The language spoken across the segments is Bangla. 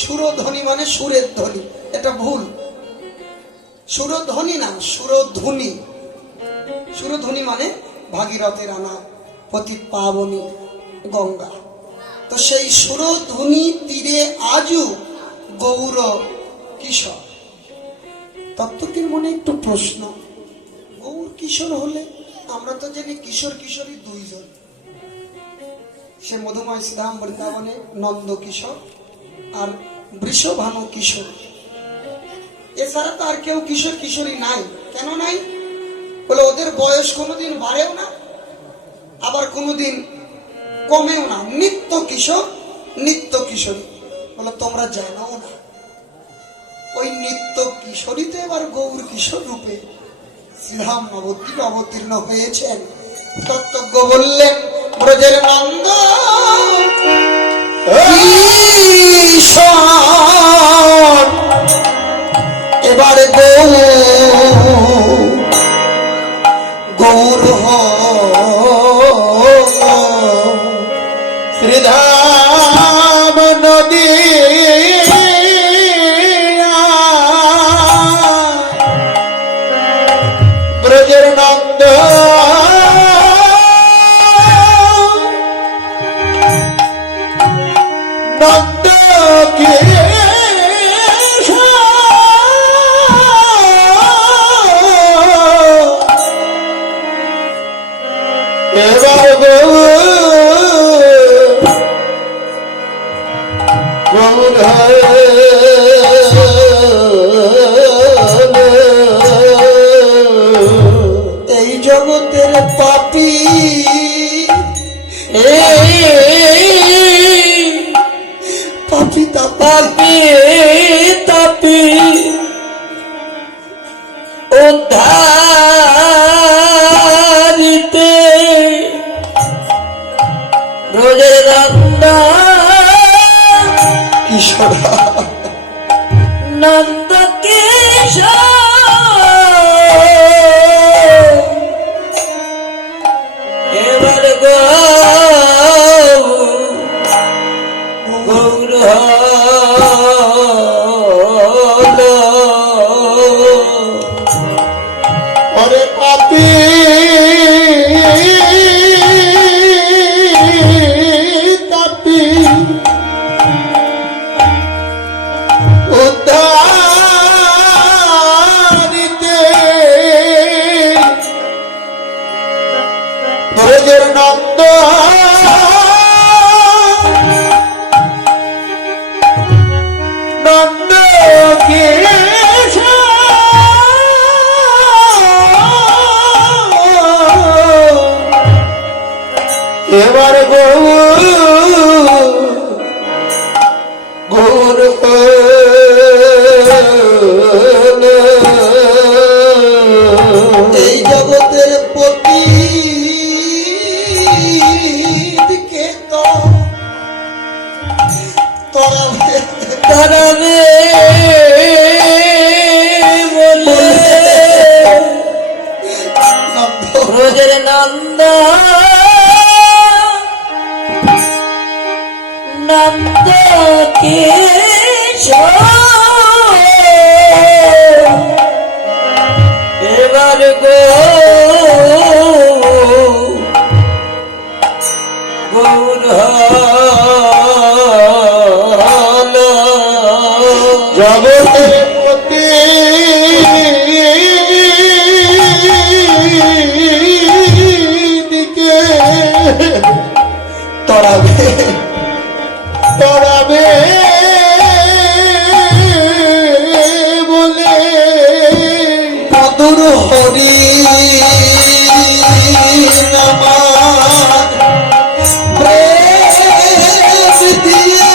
সুরধ্বনি মানে সুরের ধ্বনি, এটা ভুল। সুরধ্বনি না, সুরধ্বনি। সুরধ্বনি মানে ভাগীরথের আনা পতিত পাবনী গঙ্গা। তো সেই সুরধ্বনি তীরে আজও গৌর কিশোর। তত্ত্বটির মনে একটু প্রশ্ন, গৌর কিশোর হলে আমরা তো জানি কিশোর কিশোরী দুইজন, সে মধুময় শ্রীধাম বৃন্দাবনে নন্দ কিশোর আর বৃষভানু কিশোর। এছাড়া তো আর কেউ কিশোর কিশোরী নাই। কেন নাই? বলে ওদের বয়স কোনোদিন বাড়েও না, আবার কোনোদিন কমেও না। নিত্য কিশোর, নিত্য কিশোরী। বলে তোমরা জানো না, ওই নিত্য কিশোরীতে এবার গৌর কিশোর রূপে শ্রীধাম নবদ্বীপে অবতীর্ণ হয়েছেন। তত্ত্বজ্ঞ বললেন ব্রজের নন্দ কিশোর এবার গৌর শ্রীধাম নদী ব্রজের নন্দ নন্দ এই জগতের পাপী পাপী তাপী তাপী উদ্ধারিতে ব্রজের নন্দ কিশোর নন্দ কিশোর এবার গৌর ওরে পাপী তাপী উদ্ধারিতে ব্রজের নন্দ নন্দ এবার গৌর এই জগতের প্রতি দিকে তো তরাবে তরাবে বলে ব্রজের নন্দ নন্দ কিশোর এবার গৌর জগতের প্রতি দিকে তরাবে তরাবে বলে মধুর হরি নামার প্রেম দিয়ে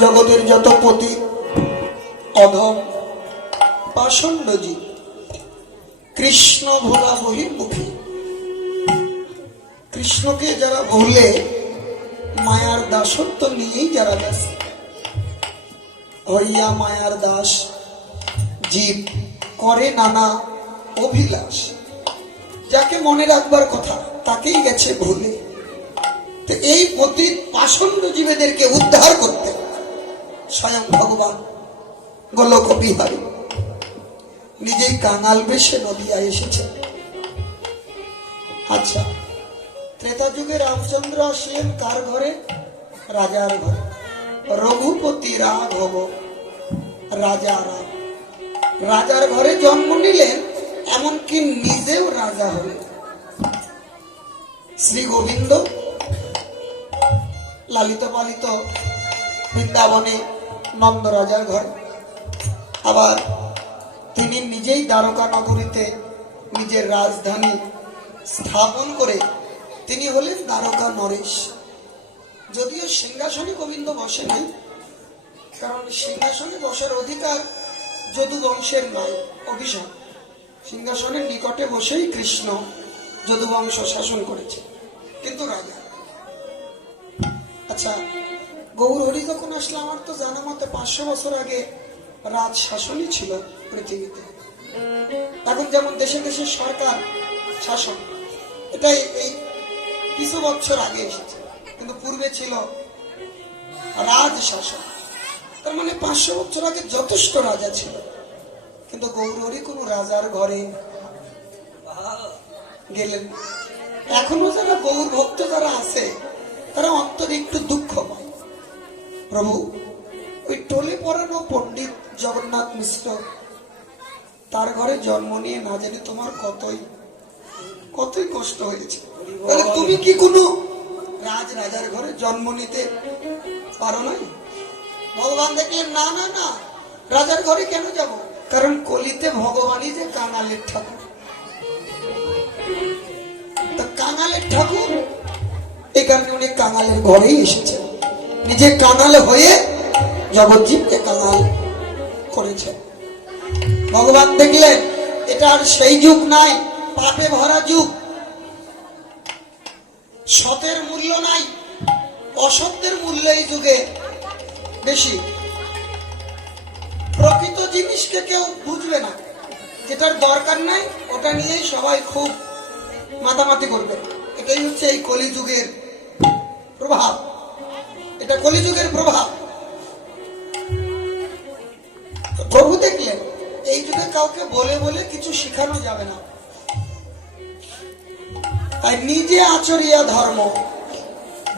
জগতের যত পতি অধম পাষণ্ড জীব কৃষ্ণ ভোলা বহির্মুখী, কৃষ্ণকে যারা ভুলে মায়ার দাসত্ব নিয়েই যারা গেছে, হইয়া মায়ার দাস জীব করে নানা অভিলাষ, যাকে মনে রাখবার কথা তাকেই গেছে ভুলে। তো এই পতিত পাষণ্ড জীবেদেরকে উদ্ধার করতে স্বয়ং ভগবান গোলক বিহারী নিজেই কাঙাল বেশে নদিয়ায় এসেছে। আচ্ছা, ত্রেতা যুগে রামচন্দ্র আসলেন কার ঘরে? রাজার ঘরে। রঘুপতি রাঘব রাজা রাম, রাজার ঘরে জন্ম নিলেন, এমনকি নিজেও রাজা হলেন। শ্রী গোবিন্দ লালিত পালিত বৃন্দাবনে নন্দ রাজার ঘরে, আবার তিনি নিজেই দ্বারকা নগরীতে নিজের রাজধানী স্থাপন করে তিনি হলেন দ্বারকা নরেশ। যদিও সিংহাসনে গোবিন্দ বসে নাই, কারণ সিংহাসনে বসার অধিকার যদু বংশের নাই, অভিশাপ। সিংহাসনের নিকটে বসেই কৃষ্ণ যদু বংশ শাসন করেছে, কিন্তু রাজা। আচ্ছা, গৌর হরি যখন আসলে, আমার তো জানা মতে 500 বছর আগে রাজ শাসনই ছিল পৃথিবীতে। এখন যেমন দেশে দেশে সরকার শাসন, এটাই এই কিছু বছর আগে এসেছে, কিন্তু পূর্বে ছিল রাজ শাসন। তার মানে 500 বছর আগে যথেষ্ট রাজা ছিল, কিন্তু গৌর হরি কোন রাজার ঘরে গেলেন। এখনো যারা গৌর ভক্ত যারা আছে, তারা অন্তরে একটু দুঃখ পায়। প্রভু, ওই টোলে পড়ানো পণ্ডিত জগন্নাথ মিশ্র, তার ঘরে জন্ম নিয়ে না জানি তোমার কতই কষ্ট হয়েছে। তুমি কি কোনো রাজার ঘরে জন্ম নিতে পারো নাই? ভগবান দেখলেন না না না, রাজার ঘরে কেন যাব? কারণ কলিতে ভগবানই যে কাঙালের ঠাকুর। কাঙালের ঠাকুর, এই কারণে উনি কাঙালের ঘরেই এসেছেন। নিজে কাঙাল হয়ে জগৎজীবকে কাঙাল করেছেন। ভগবান দেখলেন এটা আর সেই যুগ নাই, পাপে ভরা যুগ, সতের মূল্য নাই, অসত্যের মূল্য এই যুগে বেশি। প্রকৃত জিনিসকে কেউ বুঝবে না, যেটার দরকার নাই ওটা নিয়েই সবাই খুব মাতামাতি করবে। এটাই হচ্ছে এই কলিযুগের প্রভাব, এটা কলিযুগের প্রভাব। প্রভু দেখলেন এই যুগে কাউকে বলে বলে কিছু শিখানো যাবে না, আর নিজে আচরিয়া ধর্ম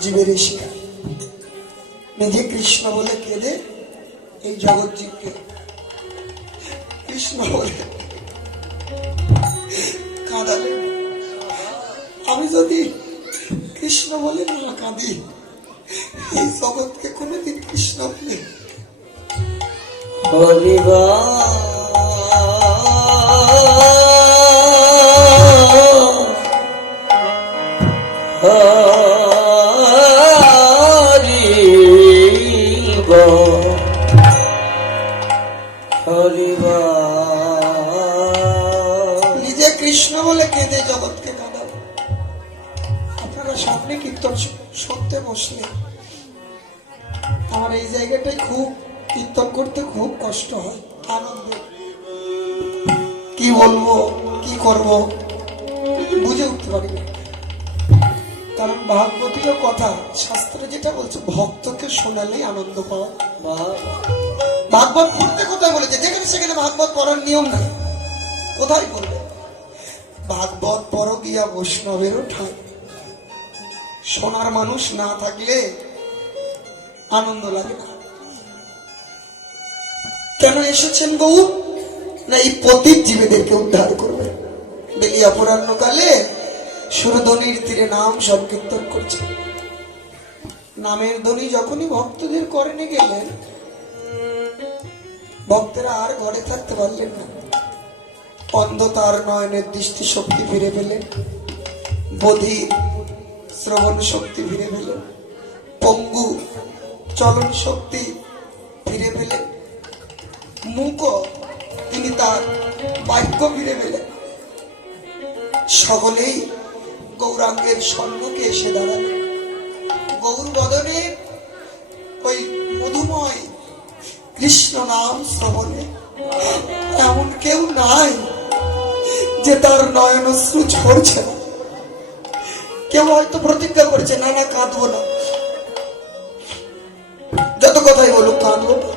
জীবেরই শিখা। নিজে কৃষ্ণ বলে কেঁদে এই জগৎ জীবকে কৃষ্ণ বলে কাঁদালেন। আমি যদি কৃষ্ণ বলে না কাঁদি, এই জগৎকে কোনোদিন কৃষ্ণ বলে হরিবা নিজে কৃষ্ণ বলে কেঁদে জগৎকে কাঁদাবো। আপনারা সামনে কীর্তন শুনতে বসলে আমার এই জায়গাটাই খুব কীর্তন করতে খুব কষ্ট হয়, আনন্দ। কি বলবো কি করব বুঝে উঠতে পারি না, কারণ ভাগবতীয় কথা শাস্ত্রে যেটা বলছে ভক্তকে শোনালেই আনন্দ পাওয়া। ভাগবত পড়তে কোথায় বলেছে? যেখানে সেখানে ভাগবত পড়ার নিয়ম নাই, কোথায় বলবে ভাগবত পড়ো গিয়া বৈষ্ণবেরও ঠাঁই। শোনার মানুষ না থাকলে আনন্দ লাগে না। কেন এসেছেন গৌর? না এই পতিত জীবেদেরকে উদ্ধার করবে। বেলিয়া পুরান্ন কালে সুরধ্বনির তীরে নাম সংকীর্তন করছে। নামের ধ্বনি যখনই ভক্তদের করণে গেলেন, ভক্তেরা আর ঘরে থাকতে পারলেন না। অন্ধতার নয়নের দৃষ্টি শক্তি ফিরে পেলেন, বধির শ্রবণ শক্তি ফিরে পেলেন, পঙ্গু চলন শক্তি ফিরে পেলেন, মূক তিনি তার বাক্য ফিরে পেলেন। সকলেই গৌরাঙ্গের সম্মুখে এসে দাঁড়ালেন। গৌর বদনে ওই মধুময় কৃষ্ণ নাম শ্রবণে এমন কেউ নাই যে তার নয়ন অশ্রু ঝরছে না। কেউ হয়তো প্রতিজ্ঞা করছে, না না কাঁদবো না, যত কথাই বলুক কাঁদবো না,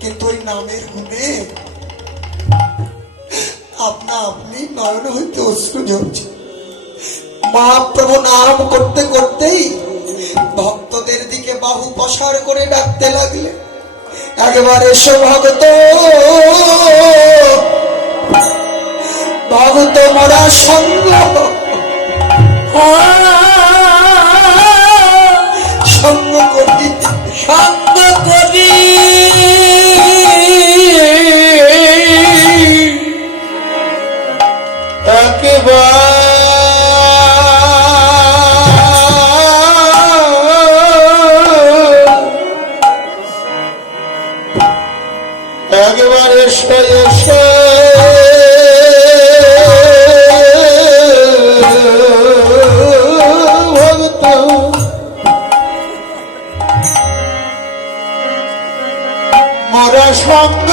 কিন্তু ওই নামের গুণে আপনা আপনি নয়ন হইতে অশ্রু ঝরছে। মহাপ্রভু নাম করতে করতেই ভক্তদের দিকে বাহু প্রসার করে ডাকতে লাগলে, একবার এসো ভগত, ভগত মোরা সঙ্গ সঙ্গ করি, সঙ্গ করি একেবারে ভক্ত মোরা সঙ্গ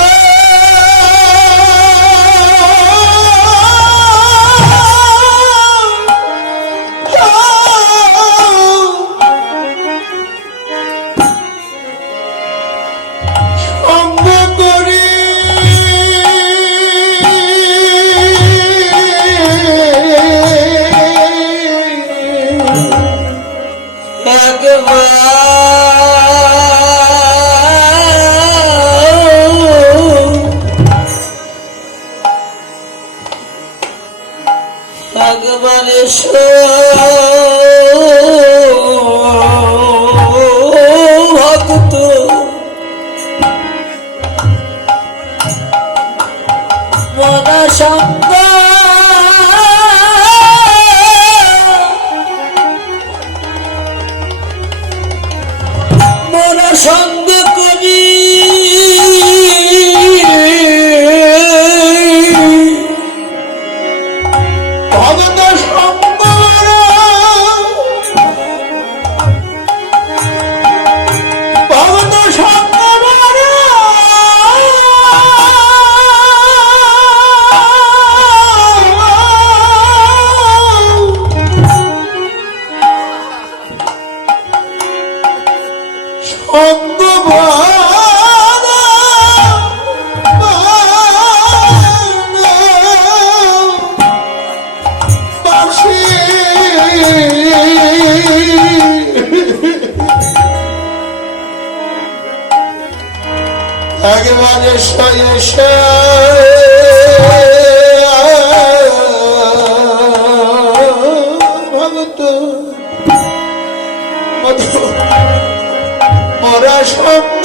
ভগবানে ভক্ত মনা সঙ্গ মনা সঙ্গ করি একেবারে ভক্ত মোরা সঙ্গ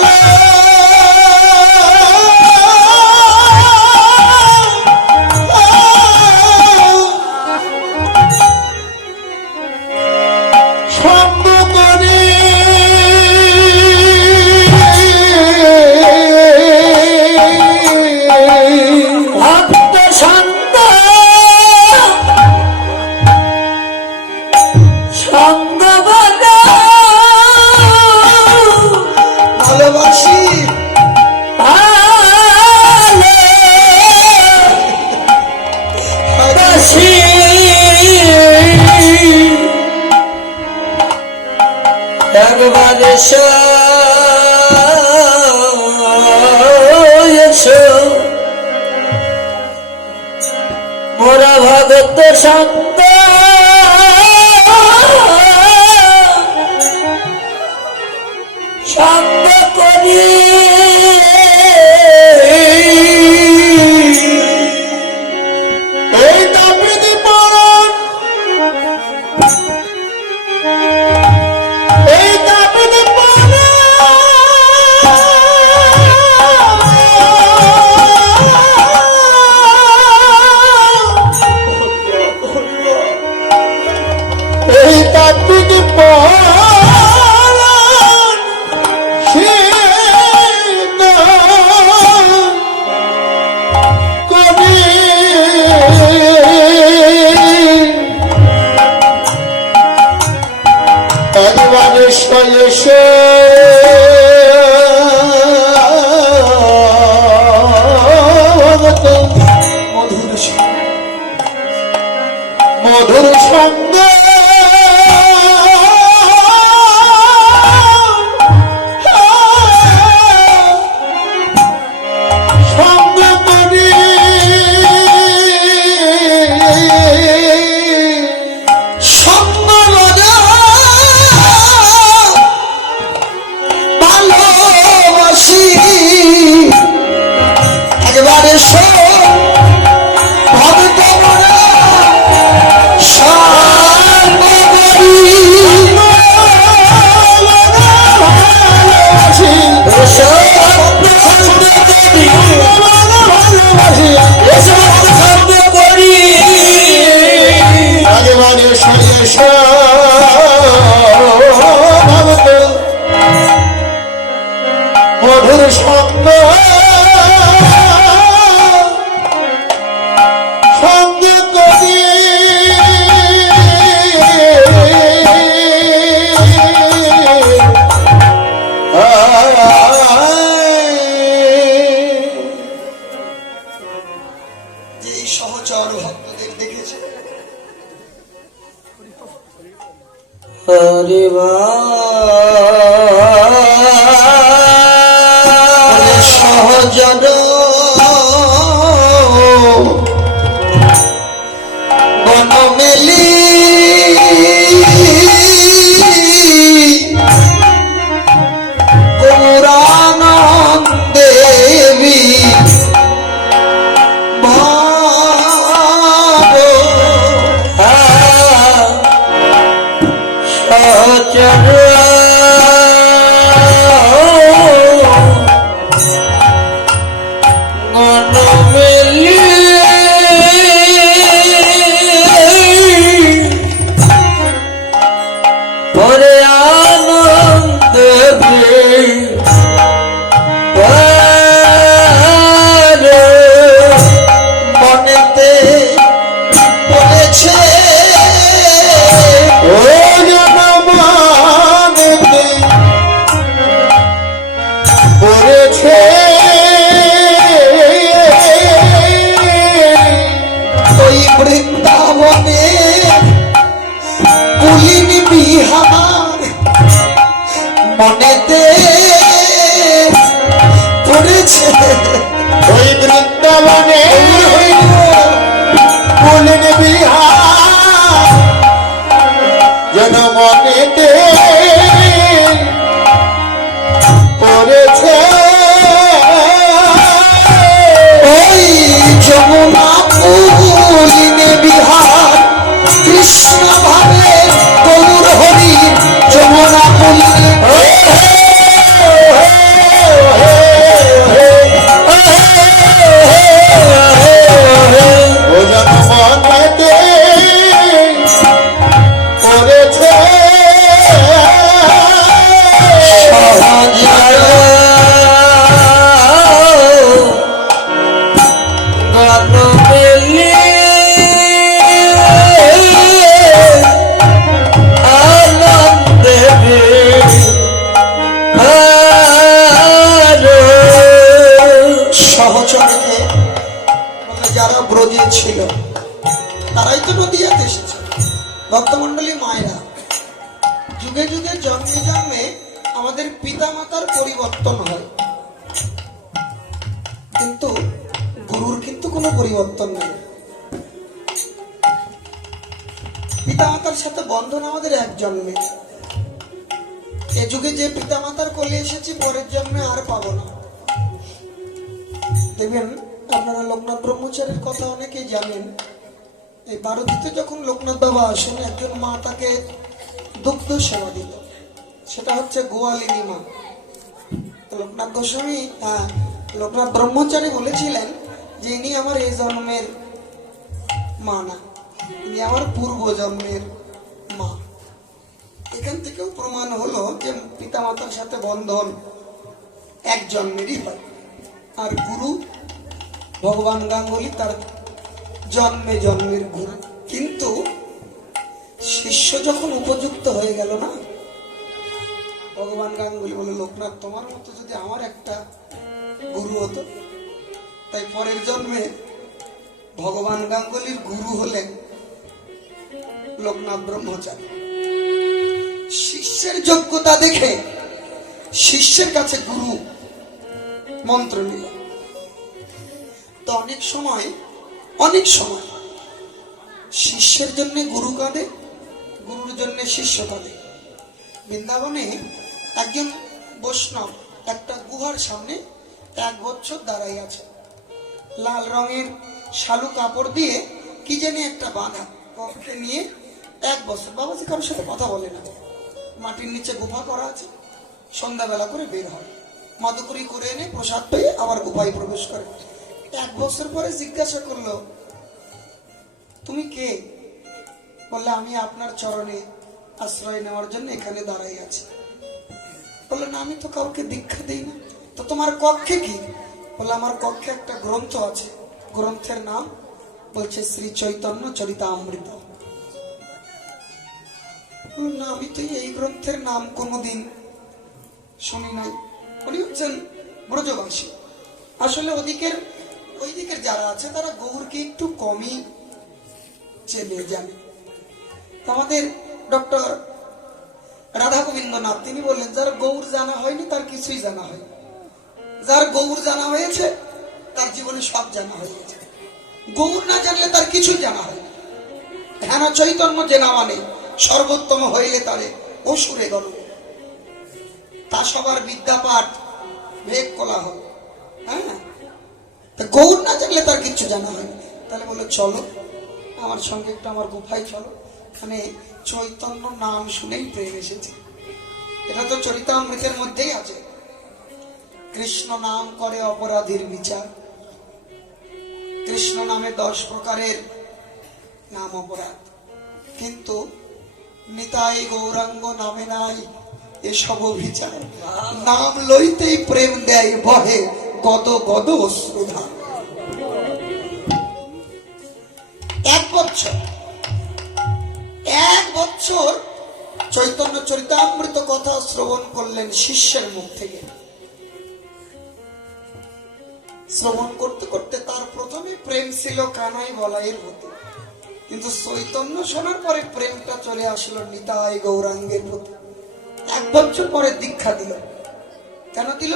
মোরা ভগত সঙ্গ সঙ্গ করি এই তাপৃতি পরণ এই তাপৃতি পরণ ভক্ত সঙ্গে করি যে এই সহচর ভক্তদের দেখেছে সহজর বনমেলি গৌরানন্দেবী মনেতে বলেছে ও জনমানবে পড়েছে ওই বৃন্দাবনে পুলিন বিহার মনেতে পড়েছে ওই বৃন্দাবনে পুলিন বিহার জনমনেতে পড়েছে ওই যমুনা পুলিন বিহার কৃষ্ণ ভাবে গৌর হরি যমুনা পুলিন ও জনমনেতে পড়েছে সহচরকে মানে যারা ব্রজে ছিল তারাই তো নদীয়াতে এসেছে ভক্তমন্ডলী মায়েরা যুগে যুগে জন্মে জন্মে আমাদের পিতা মাতার পরিবর্তন হয় কিন্তু গুরুর কিন্তু কোনো পরিবর্তন নেই পিতা মাতার সাথে বন্ধন আমাদের এক জন্মে এ যুগে যে পিতা মাতার কোলে এসেছি পরের জন্মে আর পাবো না দেখবেন আপনারা লোকনাথ ব্রহ্মচারীর কথা অনেকেই জানেন এই ভারতীতে যখন লোকনাথ বাবা আসেন একজন মা তাকে দুগ্ধ সেবা দিত সেটা হচ্ছে গোয়ালিনী মা লোকনাথ গোস্বামী লোকনাথ ব্রহ্মচারী বলেছিলেন যে ইনি আমার এই জন্মের মা না ইনি আমার পূর্ব জন্মের মা এখান থেকেও প্রমাণ হলো যে পিতা মাতার সাথে বন্ধন এক জন্মেরই হয় আর গুরু ভগবান গাঙ্গুলি তার জন্মে জন্মের গুরু কিন্তু শিষ্য যখন উপযুক্ত হয়ে গেল না ভগবান গাঙ্গুলি বলে লোকনাথ তোমার মতো যদি আমার একটা গুরু হতো তাই পরের জন্মে ভগবান গাঙ্গুলির গুরু হলেন লোকনাথ ব্রহ্মচারী শিষ্যের যোগ্যতা দেখে শিষ্যের কাছে গুরু মন্ত্র নিল তো অনেক সময় শিষ্যের জন্য গুরু কাঁদে গুরুর জন্য শিষ্য কাঁদে বৃন্দাবনে একজন বৈষ্ণব একটা গুহার সামনে 1 বছর দাঁড়াই আছে লাল রঙের শালু কাপড় দিয়ে কি জানি একটা বাঁধা পকেটে নিয়ে 1 বছর বাবাজি কারোর সাথে কথা বলে না মাটির নিচে গুফা করা আছে সন্ধ্যাবেলা করে বের হয় মধুকরি করে এনে প্রসাদ পেয়ে আবার গুফায় প্রবেশ করে 1 বছর পরে জিজ্ঞাসা করলো তুমি কে বললে আমি আপনার চরণে আশ্রয় নেওয়ার জন্য এখানে দাঁড়াই আছি বললো না আমি তো কাউকে দীক্ষা দেই না তো তোমার কক্ষে কি? বলে আমার কক্ষে একটা গ্রন্থ আছে। গ্রন্থের নাম বলছে শ্রী চৈতন্য চরিতামৃত। না, আমি তো এই গ্রন্থের নাম কোনোদিন শুনি নাই। উনি হচ্ছেন ব্রজবাসী। আসলে ওই দিকের যারা আছে তারা গৌরকে একটু কমই চেনে জানে। আমাদের ডক্টর রাধা গোবিন্দনাথ তিনি বললেন, যার গৌর জানা হয়নি তার কিছুই জানা হয়নি, যার গৌর জানা হয়েছে তার জীবনে সব জানা হয়ে গেছে। গৌর না জানলে তার কিছুই জানা হয়নি। ধ্যান চৈতন্য যে না মানে সর্বোত্তম হইলে তারে অসুরে গণ, তা সবার বিদ্যাপাঠ ভেগ কলা হল। হ্যাঁ, গৌর না জানলে তার কিচ্ছু জানা হয়নি। তাহলে বললো চলো আমার সঙ্গে একটু আমার গুফায় চলো, এখানে চৈতন্য নাম শুনেই প্রেম এসেছে। এটা তো চরিতামৃতের মধ্যেই আছে। কৃষ্ণ নাম করে অপরাধীর বিচার। কৃষ্ণ নামে 10 প্রকারের নাম অপরাধ, কিন্তু নিতাই গৌরাঙ্গ নামে নাই এসব বিচার। নাম লইতেই প্রেম দেয় বহে গদ গদ অশ্রুধা। 1 বছর চৈতন্য চরিতামৃত কথা শ্রবণ করলেন শিষ্যের মুখ থেকে। শ্রবণ করতে করতে তার প্রথমে প্রেম ছিল কানাই বলাইয়ের প্রতি, কিন্তু চৈতন্য শোনার পরে প্রেমটা চলে আসলো নিতাই গৌরাঙ্গের প্রতি। 1 বছর পরে দীক্ষা দিল। কেন দিল?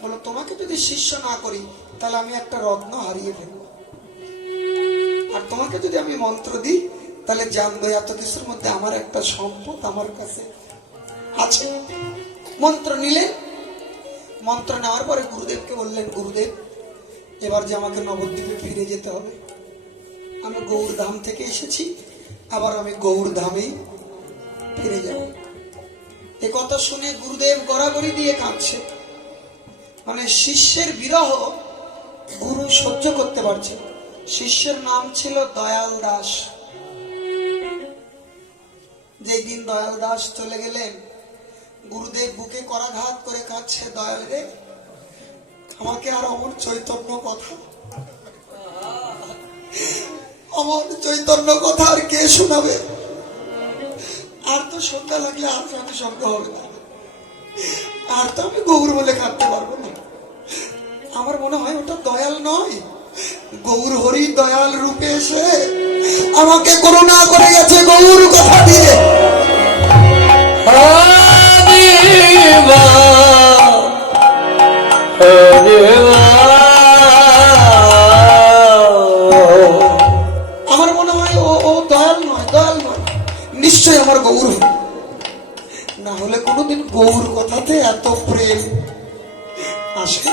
বলো, তোমাকে যদি শিষ্য না করি তাহলে আমি একটা রত্ন হারিয়ে ফেলবো, আর তোমাকে যদি আমি মন্ত্র দিই তাহলে জানবো এত কিছুর মধ্যে আমার একটা সম্পদ আমার কাছে আছে। মন্ত্র নিলেন। মন্ত্র নেওয়ার পরে গুরুদেবকে বললেন, গুরুদেব এবার যে আমাকে নবদ্বীপে ফিরে যেতে হবে, আমি গৌর ধাম থেকে এসেছি, আবার আমি গৌর ধামেই ফিরে যাব। এ কথা শুনে গুরুদেব গড়াগড়ি দিয়ে কাঁদছে। মানে শিষ্যের বিরহ গুরু সহ্য করতে পারছে। শিষ্যের নাম ছিল দয়াল দাস। যেদিন দয়াল দাস চলে গেলেন, গুরুদেব বুকে করাঘাত করে কাঁদছে, দয়াল রে আমাকে আর অমর চৈতন্য কথা, অমর চৈতন্য কথা আর কে শোনাবে? আর তো সন্ধ্যা লাগলে আর সাথে সন্ধ্যা হবে না, আর তো আমি গৌর বলে কাঁদতে পারবো না। আমার মনে হয় ওটা দয়াল নয়, গৌর হরি দয়াল রূপে এসে আমাকে করুণা করে গেছে গৌর কথা দিয়ে। আমার মনে হয় ও দয়াল নয়, দয়াল নয়, নিশ্চয় আমার গৌর। না হলে কোনোদিন গৌর কথাতে এত প্রেম আসে।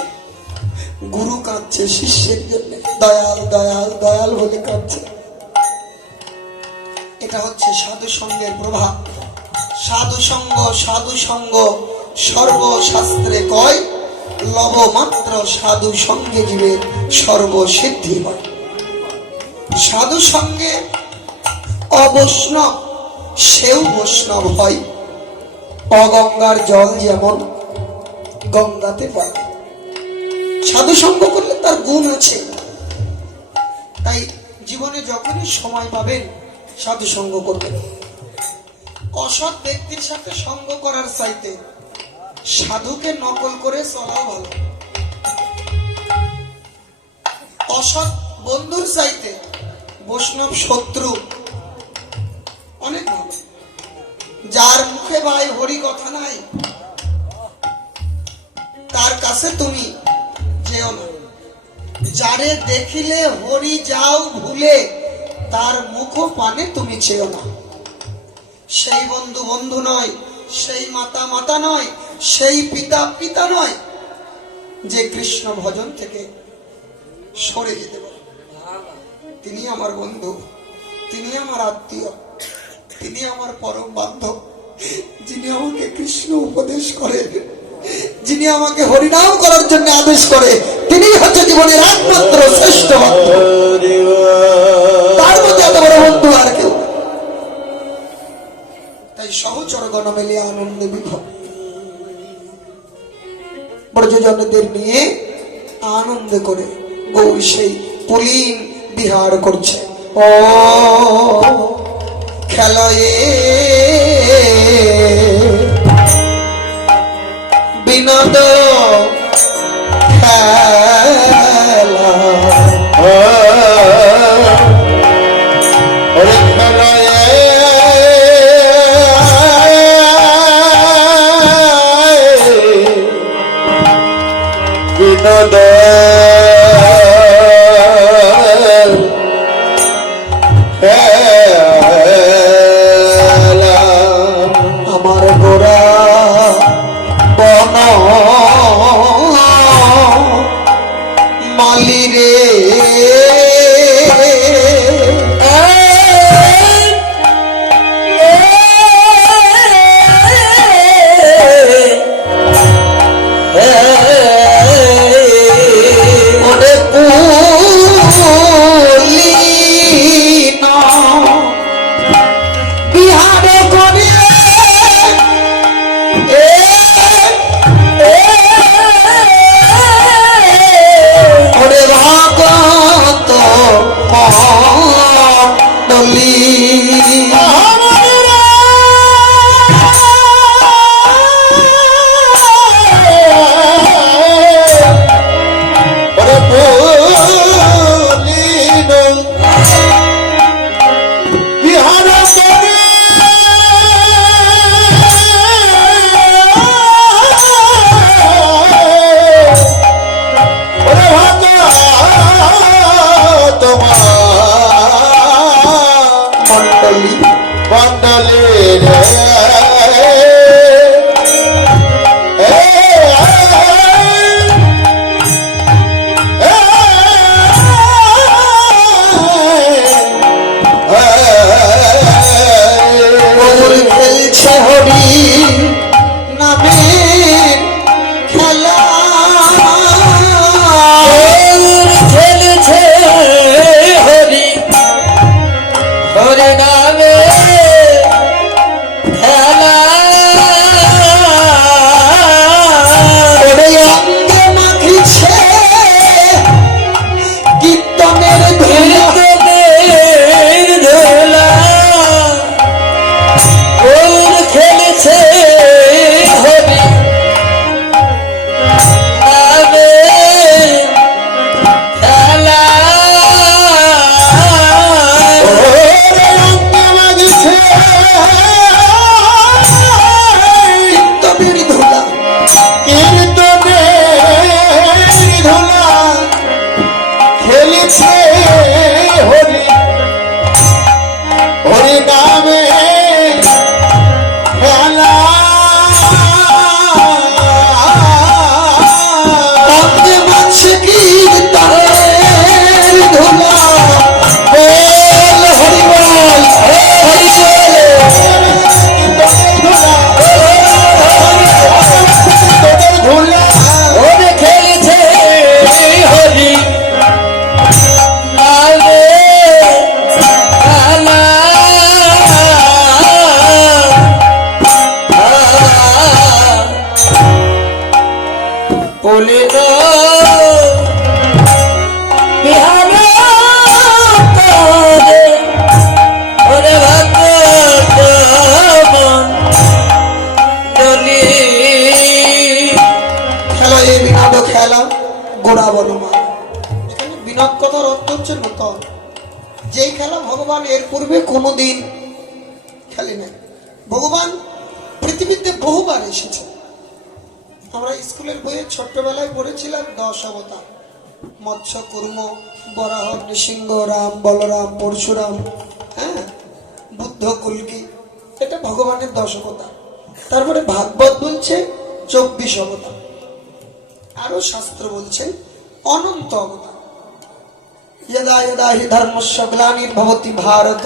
গুরু কাঁদছে শিষ্যের জন্য, দয়াল দয়াল দয়াল বলে কাঁদছে। এটা হচ্ছে সাধু সঙ্গের প্রভাব। সাধু সঙ্গ সর্বশাস্ত্রে কয়, লব মাত্র সাধু সঙ্গে জীবের সর্বসিদ্ধি হয়। সাধু সঙ্গে অবৈষ্ণব সেও বৈষ্ণব হয়। অগঙ্গার জল যেমন গঙ্গাতে পড়ে। সাধু সঙ্গ করলে তার গুণ আছে। তাই জীবনে যখনই সময় পাবেন সাধু সঙ্গ করবেন। অসৎ ব্যক্তির সাথে সঙ্গ করার চাইতে সাধুকে নকল করে চলাও ভালো। অসৎ বন্ধুর চাইতে বৈষ্ণব শত্রু অনেক ভালো। যার মুখে ভাই হরি কথা নাই তার কাছে তুমি যেও না। যারে দেখিলে হরি যাও ভুলে তার মুখ পানে তুমি চেও না। সেই বন্ধু বন্ধু নয়, সেই মাতা মাতা নয়, সেই পিতা পিতা নয় যে কৃষ্ণ ভজন থেকে সরে যেতে পারে। তিনি আমার বন্ধু, তিনি আমার আত্মীয়, তিনি আমার পরম বান্ধব, যিনি আমাকে কৃষ্ণ উপদেশ করে, যিনি আমাকে হরিনাম করার জন্য আদেশ করে, তিনি হচ্ছে জীবনের একমাত্র শ্রেষ্ঠ বন্ধু। তার মধ্যে এত বড় বন্ধু আর কেউ। তাই সহচর গণ মিলিয়ে আনন্দে বিভব। প্রযোজনদের নিয়ে আনন্দ করে গৌরী সেই পুলিন বিহার করছে। ও খেলায়ে বিনোদ খেলা ওরে খেলায় বিনোদ খেলা আমার গোরা বন মালি রে ওরে পুলিন বিহারে করে ওরে ভাগত মণ্ডলী ওরে পুলিন বিহার করে ওরে ভাগা তোমার মণ্ডলী মণ্ডলী রে গৌর খেলছে হরি নামের খেলা খেলছে হরি হরি নামে খেলা ওরে অঙ্গে মাখিছে কীর্তনের ধুলা ওর খেলেছে হরি নামে খেলা কীর্তনের ধুলা খেলেছে হরি হরি নামে খেলা অঙ্গে মাছে কীর্তনের ধুলা বল হরি বল হরি ধুলা ওরে খেলেছে হরি নামে খেলা বলে তো বিহার করে ওরে ভক্ত মণ্ডলী খেলা এই বিনোদ খেলা গোড়া বনমা। এখানে বিনোদ কথার অর্থ হচ্ছে নূতন, যেই খেলা ভগবান এর পূর্বে কোনোদিন খেলে নাই। ভগবান পৃথিবীতে বহুবার এসেছে। আমরা স্কুলের বইয়ে ছোট্টবেলায় পড়েছিলাম 10 অবতার, মৎস্য কুর্ম বরাহ নৃসিংহ রাম বলরাম পরশুরাম, হ্যাঁ, বুদ্ধ কুলকি, এটা ভগবানের 10 অবতার। তারপরে ভাগবত বলছে 24 অবতার, আরো শাস্ত্র বলছে অনন্ত অবতার। यदा यदा हि धर्मस्य ग्लानिर्भवति भारत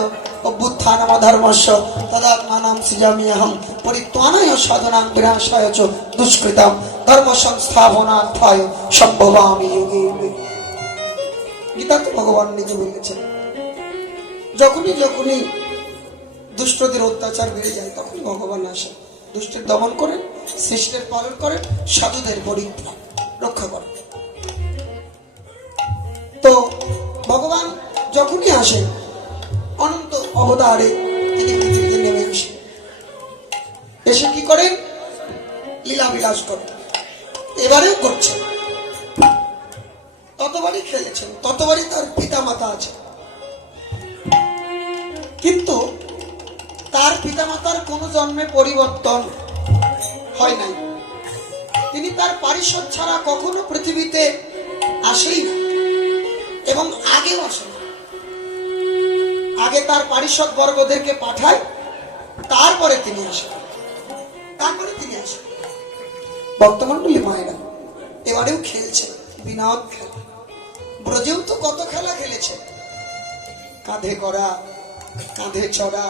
अभ्युत्थानमधर्मस्य तदात्मानं सृजाम्यहं परित्राणाय साधनां विनाशाय च दुष्कृतां धर्म संस्थापनार्थाय सम्भवामि युगे युगे। गीता तो भगवान নিজে বলেছেন, যখনই যখনই দুষ্টদের অত্যাচার বেড়ে যায় তখনই ভগবান আসেন, দুষ্টের দমন করেন, শিষ্টের পালন করেন, সাধুদের পরিত্রাণ। রক্ষা করে। তো ভগবান যখনই আসেন অনন্ত অবতারে তিনি পৃথিবীতে নেমে আসেন, এসে কি করেন? লীলা বিলাস করেন। এবারেও করছেন, ততবারই খেলেছেন, ততবারই তার পিতা মাতা আছে। কিন্তু তার পিতামাতার কোন জন্মে পরিবর্তন হয় নাই। তিনি তার পারিষদ ছাড়া কখনো পৃথিবীতে আসেই না, এবং আগেও আসে না। আগে তার পারিষদ বর্গদেরকে পাঠায়, তারপরে তিনি আসেন, তারপরে তিনি আসেন। ভক্তমন্ডলী মায়েরা এবারেও খেলছে বিনোদ খেলা। ব্রজেও তো কত খেলা খেলেছে, কাঁধে করা, কাঁধে চড়া।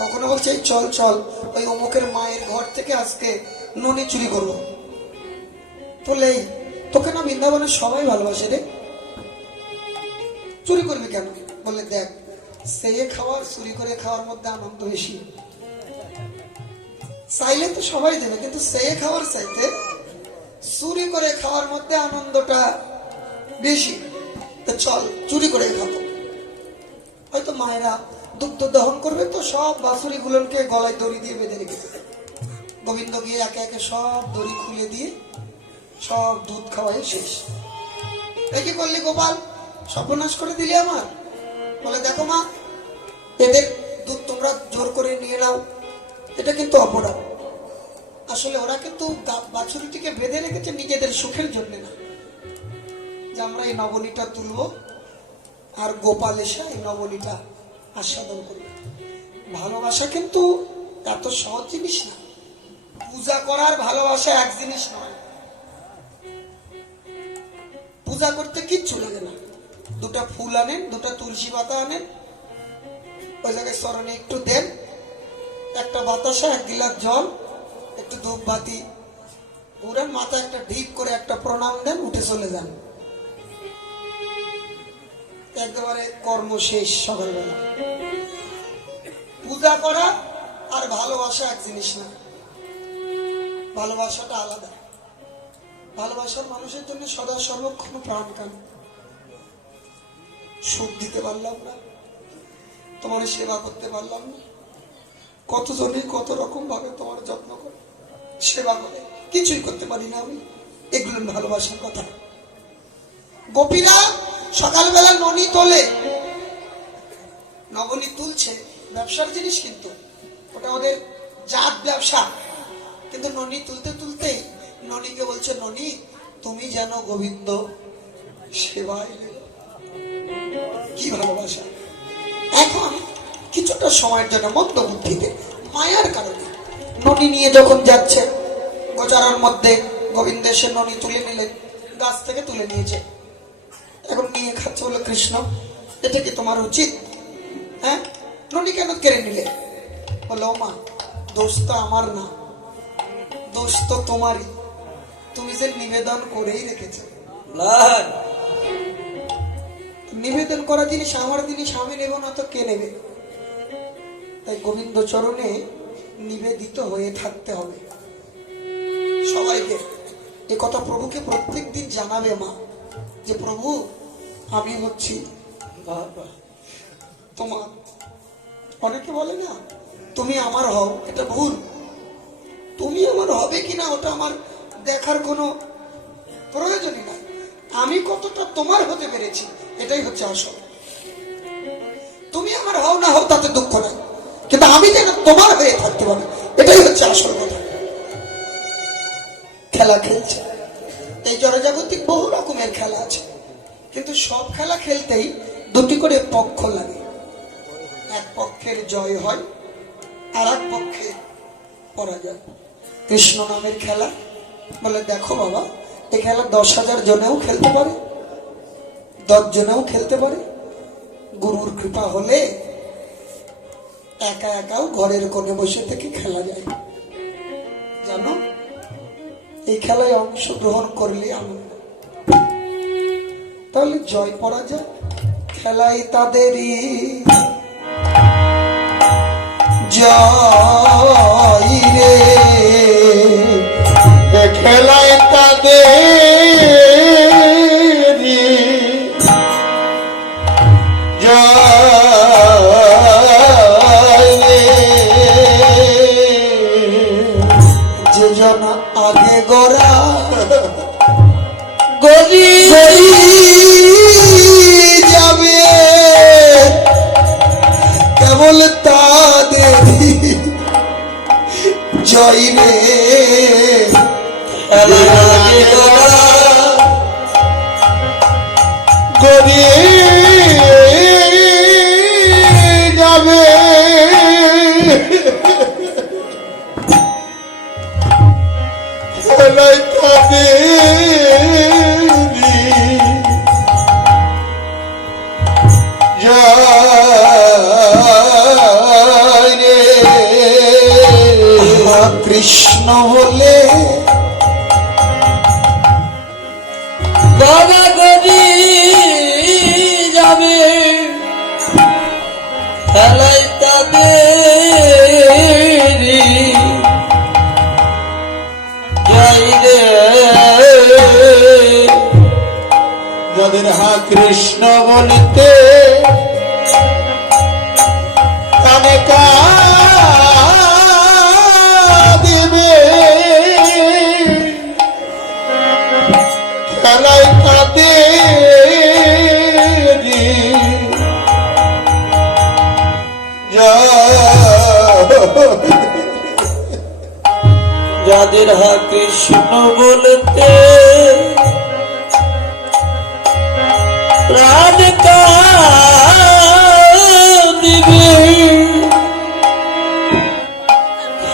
কখনো বলছে চল চল ওই অমুকের মায়ের ঘর থেকে আজকে ননি চুরি করবো। বলে তোকে না বৃন্দাবনে সবাই ভালোবাসে রে, চুরি করবি কেন? বলে দেখ, সে খাওয়ার চুরি করে খাওয়ার মধ্যে আনন্দ বেশি। চাইলে তো সবাই দেবে, কিন্তু সে খাওয়ার চাইতে চুরি করে খাওয়ার মধ্যে আনন্দটা বেশি। তো চল চুরি করে খাবো। হয়তো মায়েরা দুগ্ধ দহন করবে, তো সব বাছুরি গুলোকে গলায় দড়ি দিয়ে বেঁধে রেখেছে। গোবিন্দ গিয়ে একে একে সব দড়ি খুলে দিয়ে সব দুধ খাওয়াই শেষ। এই কি করলি গোপাল, সর্বনাশ করে দিলি আমার। বলে দেখো মা, এদের দুধ তোমরা জোর করে নিয়ে নাও, এটা কিন্তু অপরাধ। আসলে ওরা কিন্তু বাছুরিটিকে বেঁধে রেখেছে নিজেদের সুখের জন্য না, যে আমরা এই নবনীটা তুলবো আর গোপাল এসে এই নবনীটা আস্বাদন করবে। ভালোবাসা কিন্তু এত সহজ জিনিস না। পূজা করার ভালোবাসা এক জিনিস নয়। পূজা করতে কিচ্ছু লাগে না, দুটা ফুল আনেন, দুটা তুলসী পাতা আনেন, ওই জায়গায় চরণে একটু দেন, একটা বাতাসা, এক গিলাস জল, একটু ধূপবাতি ঘুরান, মাথা একটা ঢিপ করে একটা প্রণাম দেন, উঠে চলে যান। একেবারে কর্ম শেষ সকালবেলা। পূজা করা আর ভালোবাসা এক জিনিস না, ভালোবাসাটা আলাদা। ভালোবাসার মানুষের জন্য সদা সর্বক্ষণ প্রাণ কান। সুখ দিতে পারলাম না, তোমার সেবা করতে পারলাম না, কতজনই কত রকম ভাবে তোমার যত্ন করে সেবা করে, কিছুই করতে পারি না আমি। এগুলো ভালোবাসার কথা। গোপীরা সকালবেলা ননি তোলে, নবনী তুলছে, ব্যবসার জিনিস, কিন্তু ওটা ওদের জাত ব্যবসা। কিন্তু ননি তুলতে তুলতেই ননীকে বলছে, ননী তুমি যেন গোবিন্দ সেবায়। কি ভালোবাসা! এখন কিছুটা সময়ের জন্য মন্দ বুদ্ধিতে মায়ার কারণে ননী নিয়ে যখন যাচ্ছে, গোচারার মধ্যে গোবিন্দ এসে ননী তুলে নিলেন, গাছ থেকে তুলে নিয়েছে, এখন নিয়ে খাচ্ছে। বলে কৃষ্ণ, এটা কি তোমার উচিত? হ্যাঁ, ননী কেন কেড়ে নিলে? বলো মা, দোষ তো আমার না, দোষ তো তোমারই। তুমি যে নিবেদন করেই রেখেছো। নিবেদন করা জিনিস আমার জিনিস, আমি নেব না তো কে নেবে? তাই গোবিন্দ চরণে নিবেদিত হয়ে থাকতে হবে সবাইকে। এ কথা প্রভুকে প্রত্যেক দিন জানাবে মা, যে প্রভু আমি হচ্ছি তোমার। অনেকে বলে না তুমি আমার হও, এটা ভুল। তুমি আমার হবে কিনা ওটা আমার দেখার কোনো প্রয়োজনই নাই। আমি কতটা তোমার হতে পেরেছি এটাই হচ্ছে আসল। তুমি আমার হও না হও তাতে দুঃখ নাই, কিন্তু আমি যেন তোমার হয়ে থাকতে পারি এটাই হচ্ছে আসল কথা। খেলা খেলছে, এই জড়জাগতিক বহু রকমের খেলা আছে, কিন্তু সব খেলা খেলতেই দুটি করে পক্ষ লাগে। এক পক্ষের জয় হয়, আর এক পক্ষে পরাজয়। কৃষ্ণ নামের খেলা, বলে দেখো বাবা, এই খেলা 10,000 জনেও খেলতে পারে, 10 জনেও খেলতে পারে। গুরুর কৃপা হলে একা একাও ঘরের কোণে বসে থেকে খেলা যায়। জানো, এই খেলায় অংশগ্রহণ করলে আনন্দ। তাহলে জয় পরাজয় খেলায় তাদেরই জয় রে, খেলায় তাদের গড়ি যাবে খেলায় কৃষ্ণ বলে বাবা গদি যাবে খেলায় তাদের যাই রে যাদের হা কৃষ্ণ বলিতে কানে দিবে খেলায় তাদের যাদের হা কৃষ্ণ বলতে প্রাণ দিবে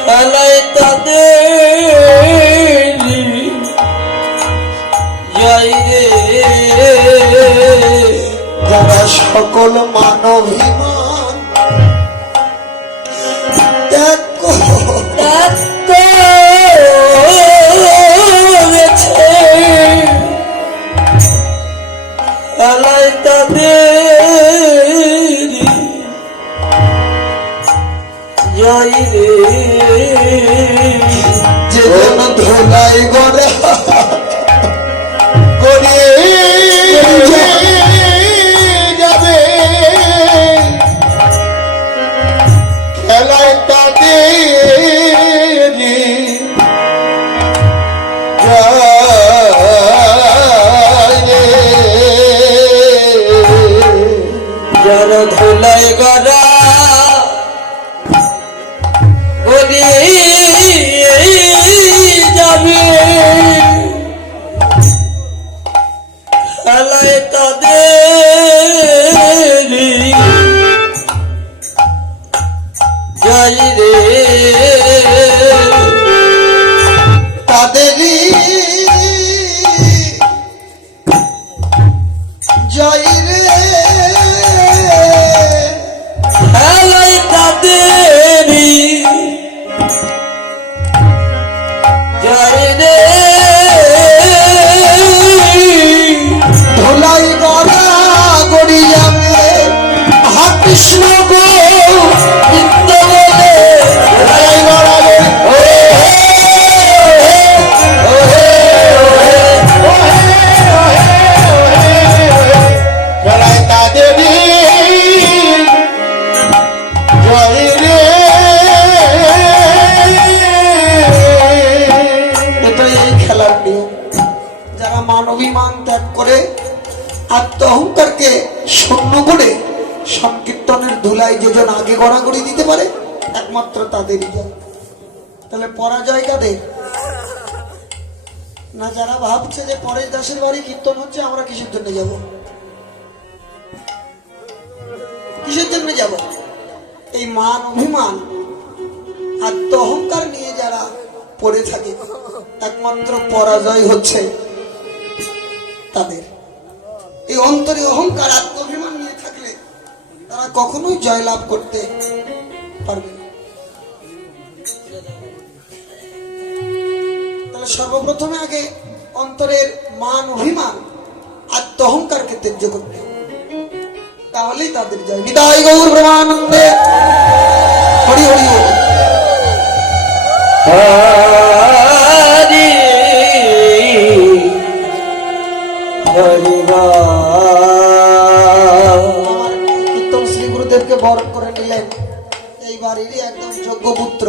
খেলায় তাদের যাই রে যারা সকল মানবিমান ত্যাগ করেছে খেলায় তাদের যাই রে যে জন ধোলাই গড়া গড়িয়ে যাবে খেলায় তাদের যারা ধুলাই গড়া যাবে খেলায় তাদের যাই রে তাদেরই জয় রে খেলায় তাদের যাই রে ধোলাই গড়া গড়ি যাবে হা কৃষ্ণ গো নিত্য বলে ধোলাই গড়া খেলায় তাদেরই জয় রে এটাই এই খেলার নিয়ম। যারা মানবিমান ত্যাগ করে আত্ম অহংকারকে শূন্য করে সংকীর্তনের ধুলায় যেজন আগে গড়াগড়ি দিতে পারে একমাত্র তাদেরই যায়। তাহলে পরাজয় কাদের? না যারা ভাবছে যে পরেশ দাসের বাড়ি কীর্তন হচ্ছে আমরা কিসের জন্য যাব, কিসের জন্য যাব? এই মান অভিমান আত্ম অহংকার নিয়ে যারা পড়ে থাকে একমাত্র পরাজয় হচ্ছে তাদের। এই অন্তরে অহংকার আত্মাভিমান নিয়ে থাকলে তারা কখনোই জয়লাভ করতে পারবে না। তাহলে সর্বপ্রথমে আগে অন্তরের মান অভিমান আত্ম অহংকারকে ত্যায্য করতে হবে, তাহলেই তাদের জয়। বিদায় গৌর ব্রহ্মানন্দে হরি হরি বল। হরি হরি আমার কীর্তন শ্রী গুরুদেবকে বরণ করে নিলেন এই বাড়িরই একদম যোগ্য পুত্র,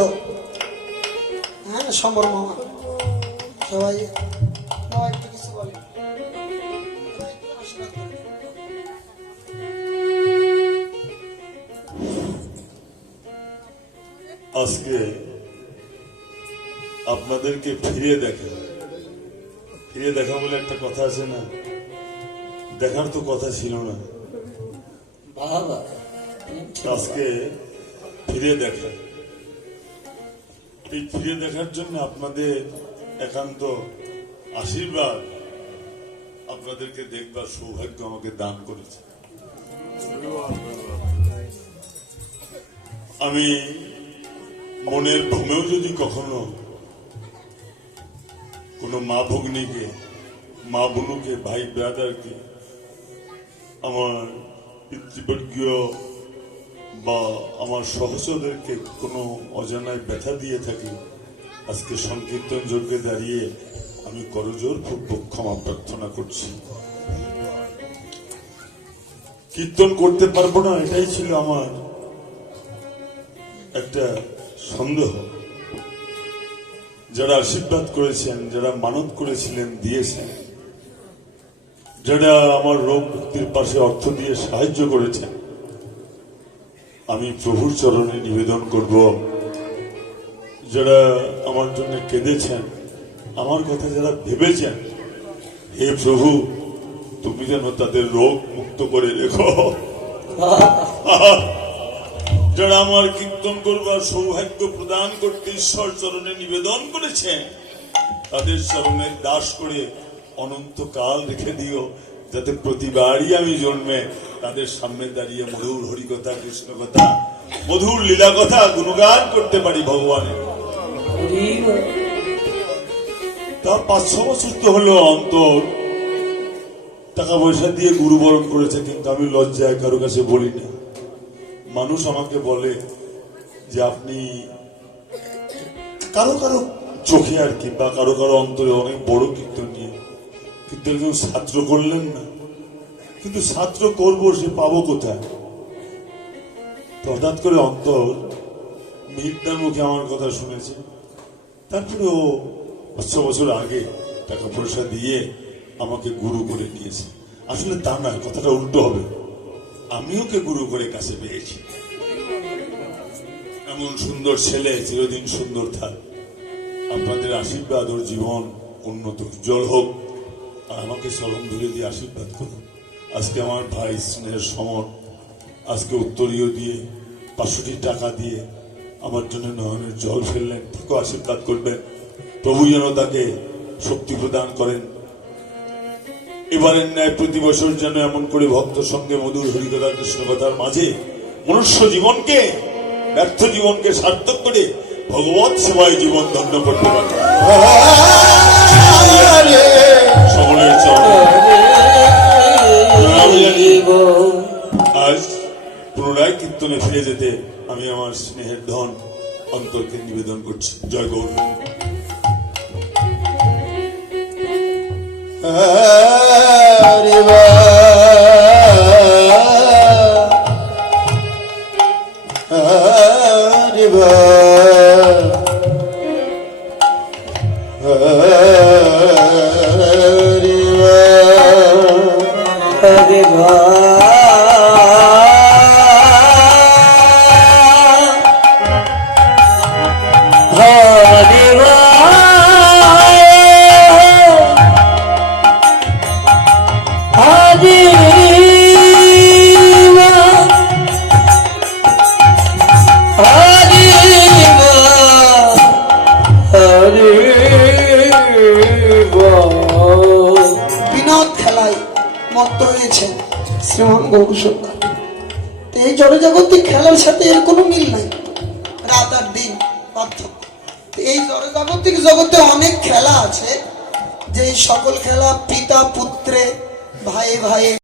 হ্যাঁ সমর মামা। সবাই মামা একটু কিছু বলে। আজকে আপনাদেরকে ফিরে দেখা বলে একটা কথা আছে না, দেখার তো কথা ছিল না, বাবা আজকে ফিরে দেখা। এই ফিরে দেখার জন্য আপনাদের একান্ত আশীর্বাদ, আপনাদেরকে দেখবার সৌভাগ্য আমাকে দান করেছে। আমি মনের ভ্রমেও যদি কখনো কোনো মা ভগ্নীকে, মা বোনকে, ভাই ব্রাদারকে, আমার পিতৃবর্গীয় বা আমার সহচরদেরকে কোনো অজানায় ব্যথা দিয়ে থাকি, আজকে সংকীর্তন যজ্ঞে দাঁড়িয়ে আমি করজোর পূর্বক ক্ষমা প্রার্থনা করছি। কীর্তন করতে পারবো না, এটাই ছিল আমার একটা সন্দেহ। যারা আশীর্বাদ করেছেন, যারা মানত করেছিলেন, দিয়েছেন, যারা আমার রোগ মুক্তির পাশে অর্থ দিয়ে সাহায্য করেছেন, আমি প্রভুর চরণে নিবেদন করব, যারা আমার জন্য কেঁদেছেন, আমার কথা যারা ভেবেছেন, হে প্রভু তুমি যেন তাদের রোগ মুক্ত করে রেখো। যারা আমার কীর্তন করবার সৌভাগ্য প্রদান করতে ঈশ্বর চরণে নিবেদন করেছেন, তাদের চরণে দাস করে অনন্তকাল রেখে দিও, যাতে প্রতিবারই আমি জন্মে তাদের সামনে দাঁড়িয়ে মধুর হরিকথা, কৃষ্ণ কথা, মধুর লীলা কথা গুণগান করতে পারি ভগবানের। তা 5-6 বছর তো হলো অন্তর টাকা পয়সা দিয়ে গুরুবরণ করেছে, কিন্তু আমি লজ্জায় কারো কাছে বলি না। মানুষ আমাকে বলে যে আপনি কারো কারো চোখে আর কি, বা কারো কারো অন্তরে অনেক বড় কীর্তন নিয়ে, কিন্তু একজন ছাত্র করলেন না। কিন্তু ছাত্র করব, সে পাবো কোথায়? হঠাৎ করে অন্তর মিহিরদার মুখে আমার কথা শুনেছে, তারপরে ও 5 বছর আগে টাকা পয়সা দিয়ে আমাকে গুরু করে নিয়েছে। আসলে তা না, কথাটা উল্টো হবে, আমি ওকে গুরু করে কাছে পেয়েছি। এমন সুন্দর ছেলে চিরদিন সুন্দর থাক, আপনাদের আশীর্বাদ ওর জীবন উন্নত উজ্জ্বল হোক, আর আমাকে চরণ ধরে দিয়ে আশীর্বাদ করুন। আজকে আমার ভাই স্নেহের সমর, আজকে উত্তরীয় দিয়ে 500টি টাকা দিয়ে আমার জন্য নয়নের জল ফেললেন, তাকেও আশীর্বাদ করবেন। প্রভু যেন তাকে শক্তি প্রদান করেন। এবারের ন্যায় প্রতি বছর যেন এমন করে ভক্ত সঙ্গে মধুর হরিকথা কৃষ্ণ কথার মাঝে মনুষ্য জীবনকে, ব্যর্থ জীবনকে সার্থক করে ভগবত সেবায় জীবন ধন্য করতে পারে। সকলের চরণে আজ পুনরায় কীর্তনে ফিরে যেতে আমি আমার স্নেহের ধন অন্তরকে নিবেদন করছি। জয় গৌর। বিনোদ খেলায় মত্ত হয়েছেন শ্রীমান গৌরসুন্দর। এই জড়জাগতিক খেলার সাথে এর কোনো মিল নাই, রাত আর দিন পার্থক্য। এই জড়জাগতিক জগতে অনেক খেলা আছে, যে সকল খেলা পিতা পুত্রে, ভাই ভাই